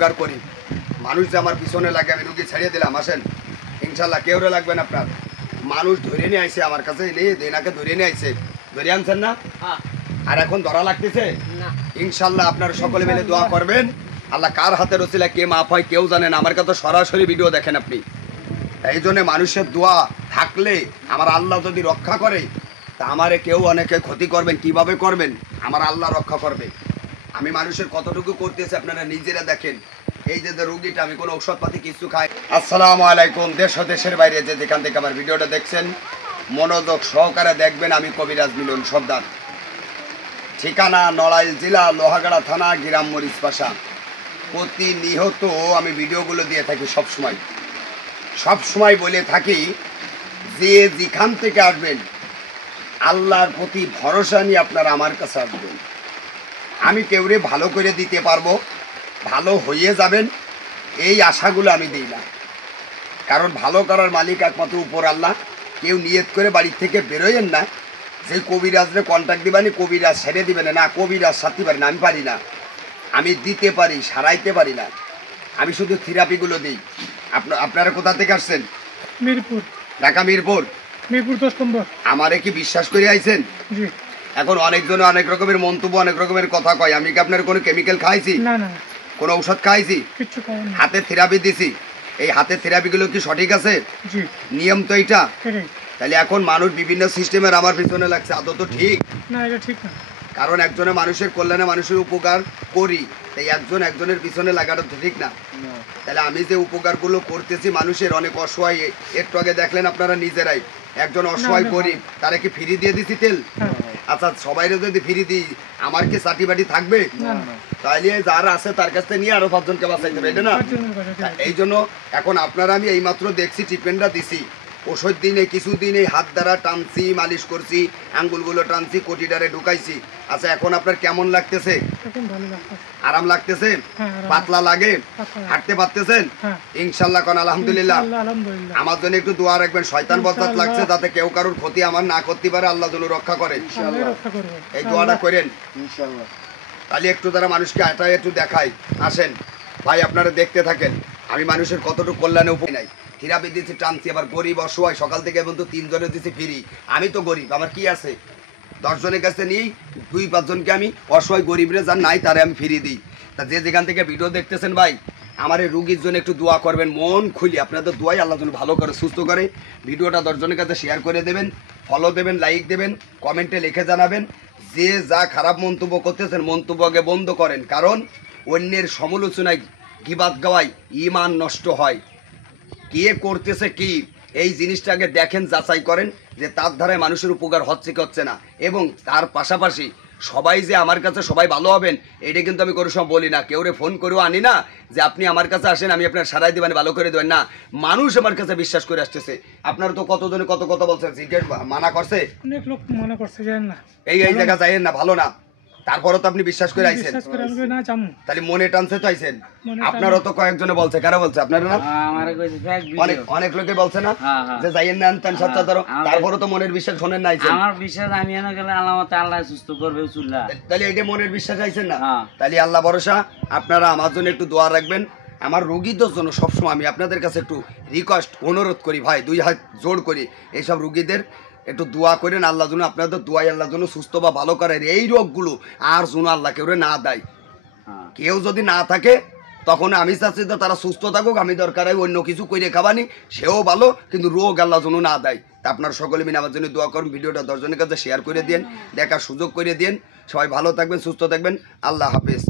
উপকার করি। মানুষ যে আমার পিছনে লাগে, আমি রুগী ছাড়িয়ে দিলাম, আসেন ইনশাল্লাহ কেউ লাগবেন আপনার। মানুষ ধরে নিয়ে আইছে আমার কাছে, দেনাকে ধরে নিয়ে আইছে, ধরে আনছেন না? আর এখন ধরা লাগতেছে ইনশাল্লাহ। আপনার সকলে মিলে দোয়া করবেন, আল্লাহ কার হাতের ওসিলা কে মাফ হয় কেউ জানেন। আমার কাছে সরাসরি ভিডিও দেখেন আপনি। এই জন্য মানুষের দোয়া থাকলে আমার আল্লাহ যদি রক্ষা করে, তা আমারে কেউ অনেকে ক্ষতি করবেন, কিভাবে করবেন, আমার আল্লাহ রক্ষা করবে। আমি মানুষের কতটুকু করতেছি আপনারা নিজেরা দেখেন। এই যে রুগীটা, আমি কোনো ঔষধপাতি কিছু খাই। আসসালামু আলাইকুম, দেশ ও দেশের বাইরে যে যেখান থেকে আমার ভিডিওটা দেখছেন মনোযোগ সহকারে দেখবেন। আমি কবিরাজ মিলন সর্দার, ঠিকানা নড়াইল জেলা লোহাগাড়া থানা, গ্রাম মরিচপাশা। প্রতিনিয়ত আমি ভিডিওগুলো দিয়ে থাকি, সবসময় বলে থাকি যে যেখান থেকে আসবেন আল্লাহর প্রতি ভরসা নিয়ে আপনারা আমার কাছে আসবেন। আমি কেউরে ভালো করে দিতে পারবো, ভালো হয়ে যাবেন এই আশাগুলো আমি দিই না। কারণ ভালো করার মালিক একমাত্র উপর আল্লাহ। কেউ নিয়ত করে বাড়ির থেকে বেরোয়েন না যে কবিরাজরে কন্ট্যাক্ট দিবানি, কবিরাজ সেরে দিবেন না। কবিরাজ সাথে পারি না, আমি পারি না। আমি দিতে পারি, সারাইতে পারি না। আমি শুধু থেরাপিগুলো দিই। আপনারা কোথা থেকে আসছেন? মিরপুর। ঢাকা মিরপুর 10 নম্বর। আমারে কি বিশ্বাস করে আইছেন? জি। এখন অনেকজন অনেক রকমের মন্তব্য, অনেক রকমের কথা কয়। আমি কি আপনার কোনো কেমিক্যাল খাইছি? না না, কোনো ঔষধ খাইছি? কিচ্ছু খাইনি। হাতের থেরাপি দিছি। এই হাতের থেরাপিগুলো কি সঠিক আছে? জি। নিয়ম তো এইটা। এটাই। তাহলে এখন মানুষ বিভিন্ন সিস্টেমের আমার পিছনে লাগছে, আদৌ তো ঠিক না, এটা ঠিক না। কারণ একজনের মানুষের কল্যাণে মানুষের উপকার করি, তাই একজনের পিছনে লাগাটা তো ঠিক না। তাহলে আমি যে উপকারগুলো করতেছি মানুষের, অনেক অসহায়, একটু আগে দেখলেন আপনারা নিজেরাই, একজন অসহায় গরিব, তারা কি ফ্রি দিয়ে দিছি তেল? আচ্ছা, সবাইরে যদি ফ্রি দিই আমার কি চাটি বাটি থাকবে? তাইলে যার আছে তার কাছ থেকে নিয়ে আরো 5 জনকে বাঁচাইতে হবে, এটা না? এই জন্য এখন আপনারা, আমি এইমাত্র দেখছি ট্রিটমেন্টটা দিছি, ওষুধ দিনে কিছুদিন এই হাত দ্বারা টানছি, মালিশ করছি, আঙ্গুলগুলো টানছি, কোটিডারে ঢুকাইছি। আচ্ছা, এখন আপনার কেমন লাগতেছে? আরাম লাগতেছে? পাতলা লাগে? হাঁটতে পারতেছেন? ইনশাল্লাহ কোন আলহামদুলিল্লাহ। আমার জন্য একটু দোয়া রাখবেন। শয়তান বদলাত লাগছে যাতে কেউ কারোর ক্ষতি আমার না করতে পারে, আল্লাহ যেন রক্ষা করে। এই দোয়াটা করেন ইনশাল্লাহ। তাহলে একটু তারা মানুষকে আটায় একটু দেখায়। আসেন ভাই, আপনারা দেখতে থাকেন আমি মানুষের কতটুকু কল্যাণে উপায় নাই। থেরাপি দিচ্ছি, টানছি, আবার গরিব অসহায় সকাল থেকে এখন তো 3 জনের দিচ্ছি ফ্রি। আমি তো গরিব, আমার কি আছে? 10 জনের কাছে নিয়েই 2-5 জনকে আমি অসহায় গরিবরে যার নাই তারে আমি ফিরিয়ে দিই। তা যে যেখান থেকে ভিডিও দেখতেছেন ভাই, আমার এই রুগীর জন্য একটু দোয়া করবেন মন খুলি। আপনাদের দোয়াই আল্লাহ যেন ভালো করে, সুস্থ করে। ভিডিওটা 10 জনের কাছে শেয়ার করে দেবেন, ফলো দেবেন, লাইক দেবেন, কমেন্টে লিখে জানাবেন। যে যা খারাপ মন্তব্য করতেছেন মন্তব্য আগে বন্ধ করেন, কারণ অন্যের সমালোচনায় গীবাত গাওয়ায় ঈমান নষ্ট হয়। কে করতেছে কি এই জিনিসটা আগে দেখেন, যাচাই করেন যে তার ধারায় মানুষের উপকার হচ্ছে কি হচ্ছে না। এবং তার পাশাপাশি সবাই যে আমার কাছে সবাই ভালো হবেন এটা কিন্তু আমি কোনো সময় বলি না। কেউরে ফোন করেও আনি না যে আপনি আমার কাছে আসেন আমি আপনার সারাই দেবেন, ভালো করে দেবেন না। মানুষ আমার কাছে বিশ্বাস করে আসতেছে। আপনার তো কতজনে কত কথা বলছেন, জিজ্ঞেস মানা করছে, অনেক লোক মানা করছে, জানেন না এই জায়গা যাইয়েন না, ভালো না। তারপরও তো আপনি বিশ্বাস করে আইছেন, তাহলে মনে টানছে তো আইছেন। আপনারও তো কয়েকজনে বলছে, কারা বলছে? আপনারা না অনেক লোকে বলছে না যে যাইয়েন না, আনতেন সাচ্চা ধরো, তারপরও তো মনের বিশ্বাস শোনেন না। আমার বিশ্বাস আমি এনে গেলে আলামতে আল্লাহ সুস্থ করবে চুল্লা। তাহলে এটা মনের বিশ্বাস আইছেন না? তাহলে আল্লাহ ভরসা। আপনারা আমার জন্য একটু দোয়া রাখবেন। আমার রোগীদের জন্য সবসময় আমি আপনাদের কাছে একটু রিকোয়েস্ট, অনুরোধ করি ভাই, 2 হাত জোর করি, এইসব রোগীদের একটু দোয়া করেন। আল্লাহ যেন আপনাদের দোয়াই আল্লাহ যেন সুস্থ বা ভালো করেন। এই রোগগুলো আর যেন আল্লাহ কেউ না দেয়। কেউ যদি না থাকে তখন আমি চাচ্ছি তো তারা সুস্থ থাকুক, আমি দরকার হয় অন্য কিছু করে খাবানি, সেও ভালো, কিন্তু রোগ আল্লাহ যেন না দেয়। তা আপনার সকলে মিলে আমার জন্য দোয়া করুন। ভিডিওটা 10 জনের কাছে শেয়ার করে দিন, দেখার সুযোগ করে দিন। সবাই ভালো থাকবেন, সুস্থ থাকবেন। আল্লাহ হাফেজ।